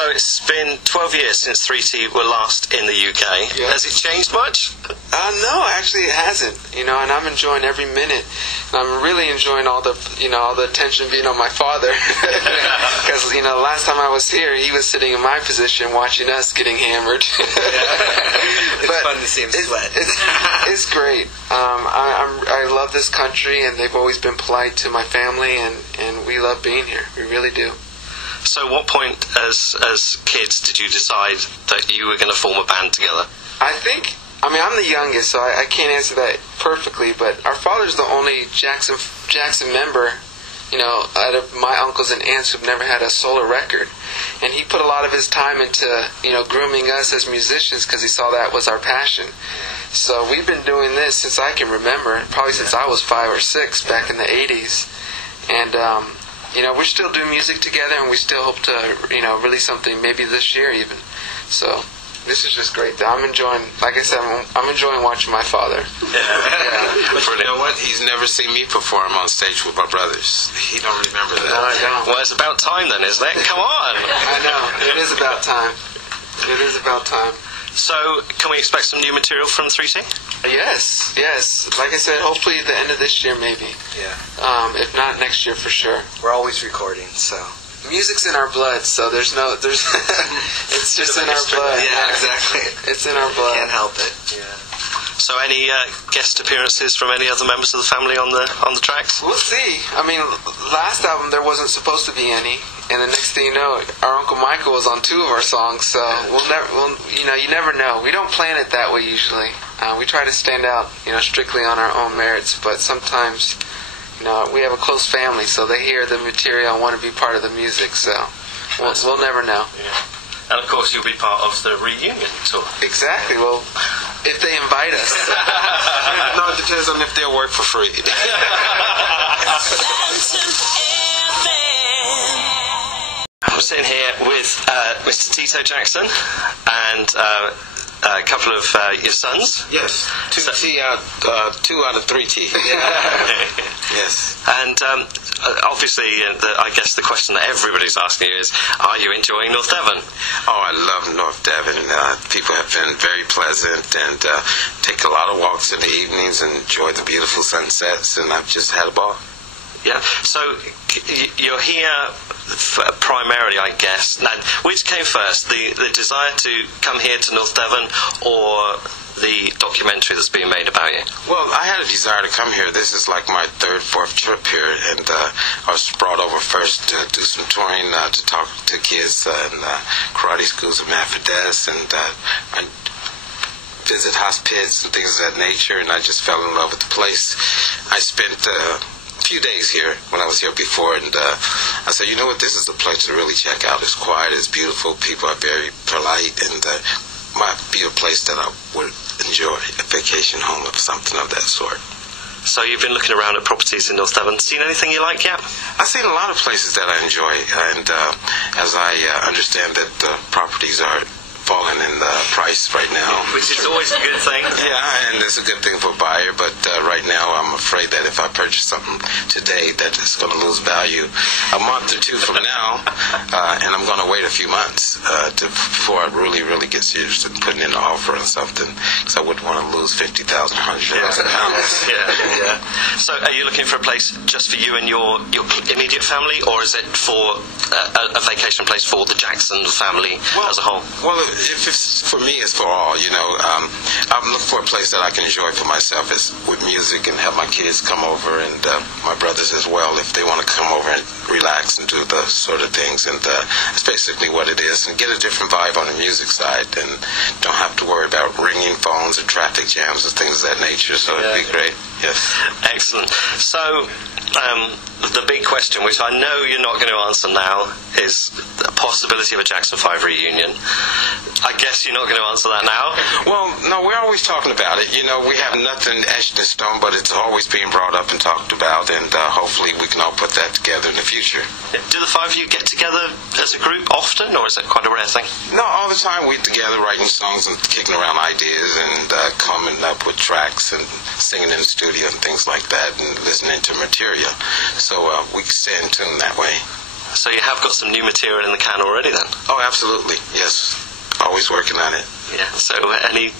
So it's been 12 years since 3T were last in the UK. Yeah. Has it changed much? No, actually it hasn't. And I'm enjoying every minute. And I'm really enjoying all the attention being on my father. Because, last time I was here, he was sitting in my position watching us getting hammered. It's fun to see him sweat. It's great. I love this country, and they've always been polite to my family, and we love being here. We really do. So what point as kids did you decide that you were going to form a band together? I'm the youngest, so I can't answer that perfectly, but our father's the only Jackson member, out of my uncles and aunts who've never had a solo record. And he put a lot of his time into, grooming us as musicians because he saw that was our passion. So we've been doing this since I can remember, probably since I was 5 or 6 back in the 80s. And, we're still doing music together, and we still hope to, release something maybe this year even. So this is just great. I'm enjoying, like I said, I'm enjoying watching my father. Yeah. But you know what? He's never seen me perform on stage with my brothers. He don't remember that. No, I don't. Well, it's about time then, isn't it? Come on! I know. It is about time. It is about time. So, can we expect some new material from 3T? Yes. Like I said, hopefully the end of this year maybe. Yeah. If not next year for sure. We're always recording, so. Music's in our blood, so it's just in our blood. Yeah, exactly. It's in our blood. Can't help it. Yeah. So any guest appearances from any other members of the family on the tracks? We'll see. Last album there wasn't supposed to be any, and the next thing you know, our Uncle Michael was on 2 of our songs. So you never know. We don't plan it that way usually. We try to stand out, strictly on our own merits. But sometimes, we have a close family, so they hear the material and want to be part of the music. So we'll never know. Yeah. And of course, you'll be part of the reunion tour. Exactly. Well, if they invite us. No, it depends on if they'll work for free. I'm sitting here with Mr. Tito Jackson and a couple of your sons. Yes, 2 out of 3T. Yes. And obviously, I guess the question that everybody's asking you is, are you enjoying North Devon? Oh, I love North Devon. People have been very pleasant and take a lot of walks in the evenings and enjoy the beautiful sunsets, and I've just had a ball. Yeah, so you're here primarily, I guess. Now, which came first, the desire to come here to North Devon or the documentary that's being made about you? Well, I had a desire to come here. This is like my 3rd, 4th trip here, and I was brought over first to do some touring, to talk to kids in karate schools at Methodist, and I visit hospitals and things of that nature, and I just fell in love with the place. I spent few days here when I was here before, and I said, this is the place to really check out. It's quiet, it's beautiful, people are very polite, and might be a place that I would enjoy, a vacation home or something of that sort. So you've been looking around at properties in North Devon. Seen anything you like yet? I've seen a lot of places that I enjoy, and as I understand that the properties are falling in the price right now. Which is always a good thing. Yeah, and it's a good thing for a buyer, but right now I'm afraid that if I purchase something today that it's going to lose value a month or 2 from now, and I'm going to wait a few months before I really get serious in putting in an offer on something, because I wouldn't want to lose $50,000, $100,000. Yeah. So are you looking for a place just for you and your immediate family, or is it for a vacation place for the Jackson family as a whole? Well, if it's for me, it's for all. I'm looking for a place that I can enjoy for myself, is with music, and have my kids come over, and my brothers as well, if they want to come over and relax and do the sort of things. And that's basically what it is, and get a different vibe on the music side, and don't have to worry about ringing phones or traffic jams and things of that nature. So it'd be great. Yes. Excellent. So the big question, which I know you're not going to answer now, is the possibility of a Jackson 5 reunion. I guess you're not going to answer that now. Well, no, we're always talking about it. We have nothing etched in stone, but it's always being brought up and talked about, and hopefully we can all put that together in the future. Do the 5 of you get together as a group often, or is that quite a rare thing? No, all the time we're together writing songs and kicking around ideas and coming up with tracks and singing in the studio and things like that, and listening to material. So we can stay in tune that way. So you have got some new material in the can already then? Oh, absolutely. Yes. Always working on it. Yeah. So any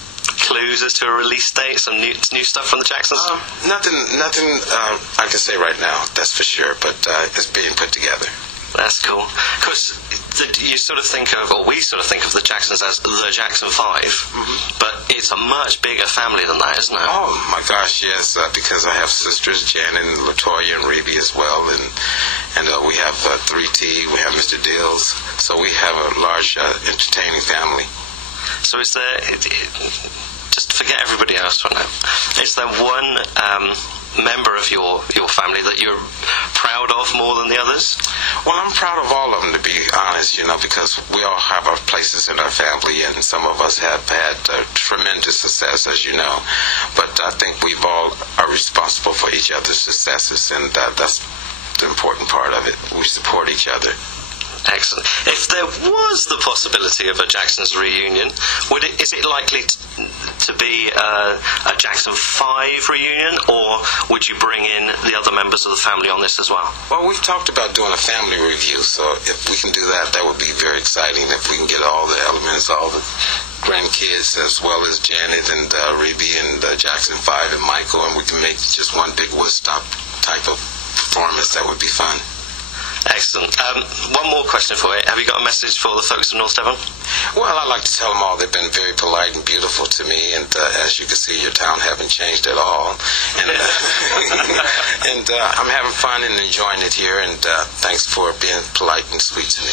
clues as to a release date? Some new stuff from the Jacksons? Nothing I can say right now, that's for sure, but it's being put together. That's cool. Because you sort of think of, or we sort of think of the Jacksons as the Jackson 5, but it's a much bigger family than that, isn't it? Oh my gosh, yes, because I have sisters, Janet and Latoya and Reby as well, and we have 3T, we have Mr. Dills, so we have a large entertaining family. So is there, just forget everybody else for now, is there one member of your family that you're proud of more than the others? Well, I'm proud of all of them, to be honest, because we all have our places in our family, and some of us have had tremendous success, as you know. But I think we've all are responsible for each other's successes, and that's the important part of it. We support each other. Excellent. If there was the possibility of a Jacksons reunion, is it likely to be a Jackson 5 reunion, or would you bring in the other members of the family on this as well? Well, we've talked about doing a family review, so if we can do that, that would be very exciting. If we can get all the elements, all the grandkids, as well as Janet and Reby and Jackson 5 and Michael, and we can make just one big Woodstock type of performance, that would be fun. Excellent. One more question for you. Have you got a message for the folks of North Devon? Well, I'd like to tell them all they've been very polite and beautiful to me, and as you can see, your town haven't changed at all. And, and I'm having fun and enjoying it here, and thanks for being polite and sweet to me.